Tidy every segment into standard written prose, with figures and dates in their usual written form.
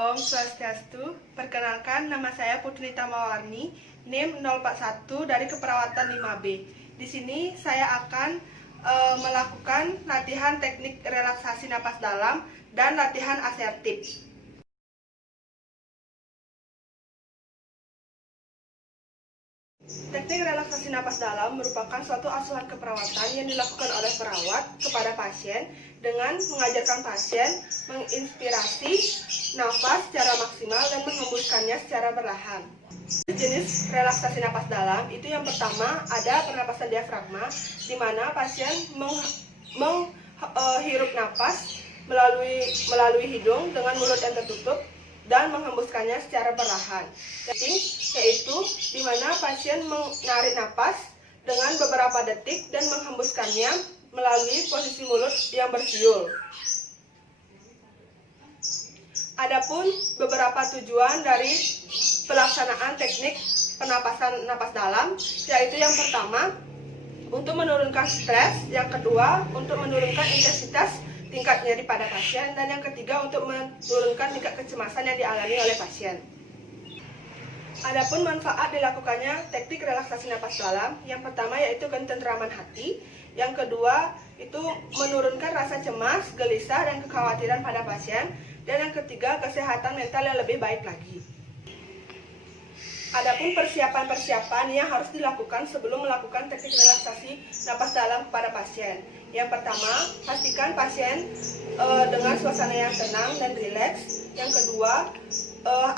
Om Swastiastu, perkenalkan nama saya Putri Tamawarni, NIM 041 dari Keperawatan 5B. Di sini saya akan melakukan latihan teknik relaksasi napas dalam dan latihan asertif. Teknik relaksasi napas dalam merupakan suatu asuhan keperawatan yang dilakukan oleh perawat kepada pasien dengan mengajarkan pasien menginspirasi nafas secara maksimal dan menghembuskannya secara perlahan. Jenis relaksasi napas dalam itu yang pertama ada pernapasan diafragma, di mana pasien menghirup napas melalui hidung dengan mulut yang tertutup dan menghembuskannya secara perlahan. Yaitu di mana pasien menarik napas dengan beberapa detik dan menghembuskannya melalui posisi mulut yang bersiul. Adapun beberapa tujuan dari pelaksanaan teknik pernapasan napas dalam, yaitu yang pertama untuk menurunkan stres, yang kedua untuk menurunkan intensitas tingkat nyeri pada pasien, dan yang ketiga untuk menurunkan tingkat kecemasan yang dialami oleh pasien. Adapun manfaat dilakukannya teknik relaksasi napas dalam, yang pertama yaitu ketentraman hati, yang kedua itu menurunkan rasa cemas, gelisah, dan kekhawatiran pada pasien, dan yang ketiga kesehatan mental yang lebih baik lagi. Adapun persiapan-persiapan yang harus dilakukan sebelum melakukan teknik relaksasi napas dalam kepada pasien. Yang pertama, pastikan pasien dengan suasana yang tenang dan rileks. Yang kedua,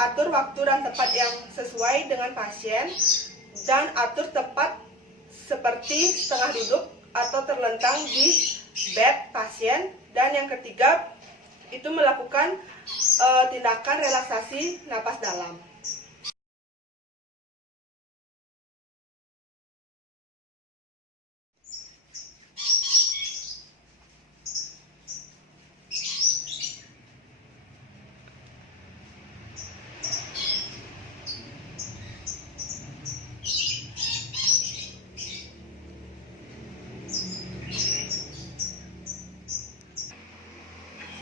atur waktu dan tempat yang sesuai dengan pasien, dan atur tempat seperti setengah duduk atau terlentang di bed pasien. Dan yang ketiga, itu melakukan tindakan relaksasi napas dalam.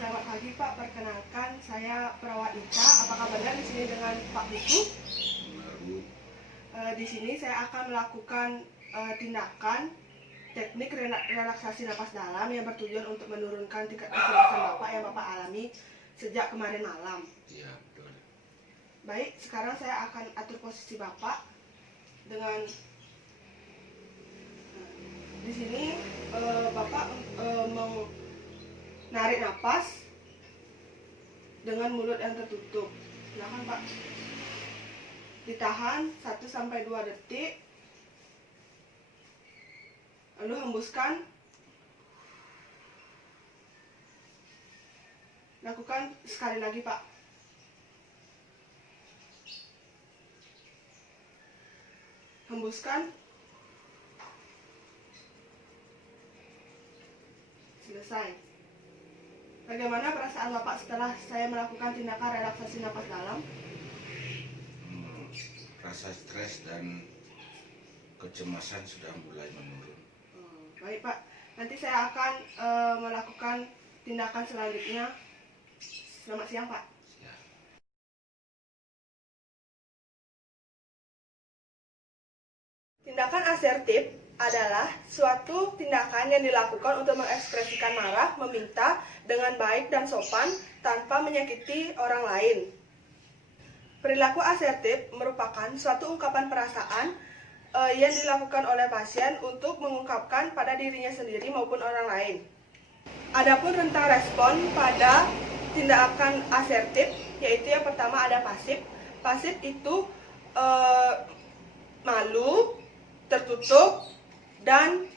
Selamat pagi Pak, perkenalkan saya perawat Ika. Apa kabarnya di sini dengan Pak Buku? Di sini saya akan melakukan tindakan teknik relaksasi napas dalam yang bertujuan untuk menurunkan tingkat kecemasan Bapak yang Bapak alami sejak kemarin malam. Iya, betul. Baik, sekarang saya akan atur posisi Bapak dengan di sini Bapak menarik napas dengan mulut yang tertutup. Silakan Pak. Ditahan 1-2 detik. Lalu hembuskan. Lakukan sekali lagi Pak. Hembuskan. Selesai. Bagaimana perasaan Bapak setelah saya melakukan tindakan relaksasi napas dalam? Rasa stres dan kecemasan sudah mulai menurun. Baik Pak, nanti saya akan melakukan tindakan selanjutnya. Selamat siang Pak. Ya. Tindakan asertif adalah suatu tindakan yang dilakukan untuk mengekspresikan marah, meminta dengan baik dan sopan tanpa menyakiti orang lain. Perilaku asertif merupakan suatu ungkapan perasaan yang dilakukan oleh pasien untuk mengungkapkan pada dirinya sendiri maupun orang lain. Adapun rentang respon pada tindakan asertif, yaitu yang pertama ada pasif. Pasif itu malu, tertutup, dan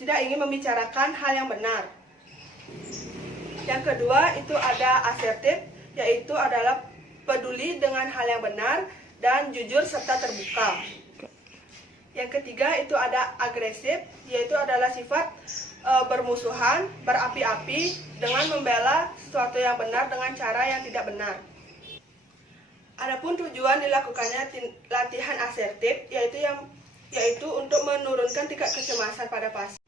tidak ingin membicarakan hal yang benar. Yang kedua itu ada asertif, yaitu adalah peduli dengan hal yang benar dan jujur serta terbuka. Yang ketiga itu ada agresif, yaitu adalah sifat bermusuhan, berapi-api dengan membela sesuatu yang benar dengan cara yang tidak benar. Adapun tujuan dilakukannya latihan asertif, yaitu untuk menurunkan tingkat kecemasan pada pasien.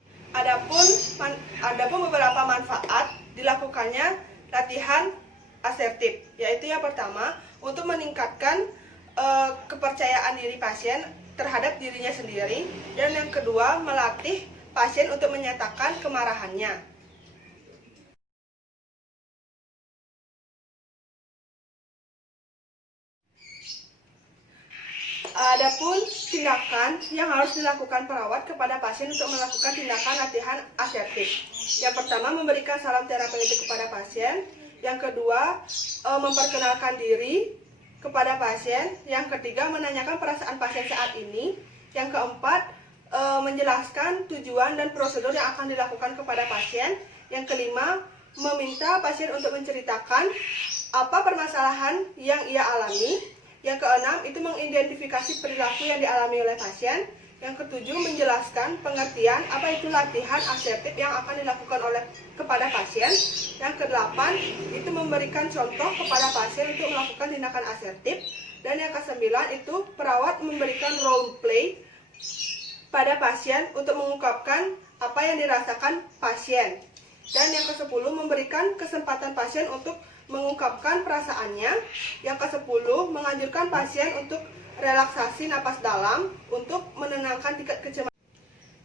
Adapun beberapa manfaat dilakukannya latihan asertif, yaitu yang pertama untuk meningkatkan kepercayaan diri pasien terhadap dirinya sendiri, dan yang kedua melatih pasien untuk menyatakan kemarahannya. Adapun tindakan yang harus dilakukan perawat kepada pasien untuk melakukan tindakan latihan asertif. Yang pertama, memberikan salam terapeutik kepada pasien. Yang kedua, memperkenalkan diri kepada pasien. Yang ketiga, menanyakan perasaan pasien saat ini. Yang keempat, menjelaskan tujuan dan prosedur yang akan dilakukan kepada pasien. Yang kelima, meminta pasien untuk menceritakan apa permasalahan yang ia alami. Yang keenam, itu mengidentifikasi perilaku yang dialami oleh pasien. Yang ketujuh, menjelaskan pengertian apa itu latihan asertif yang akan dilakukan kepada pasien. Yang kedelapan, itu memberikan contoh kepada pasien untuk melakukan tindakan asertif. Dan yang kesembilan, itu perawat memberikan role play pada pasien untuk mengungkapkan apa yang dirasakan pasien. Dan yang ke-10, memberikan kesempatan pasien untuk mengungkapkan perasaannya. Yang ke-10, menganjurkan pasien untuk relaksasi napas dalam untuk menenangkan tingkat kecemasan.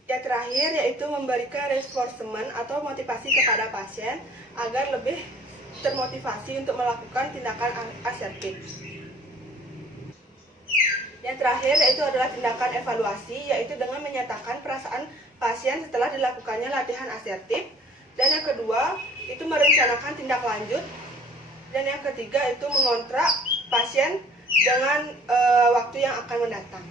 Yang terakhir yaitu memberikan reinforcement atau motivasi kepada pasien agar lebih termotivasi untuk melakukan tindakan asertif. Yang terakhir yaitu adalah tindakan evaluasi, yaitu dengan menyatakan perasaan pasien setelah dilakukannya latihan asertif. Dan yang kedua, itu merencanakan tindak lanjut. Dan yang ketiga, itu mengontrak pasien dengan waktu yang akan mendatang.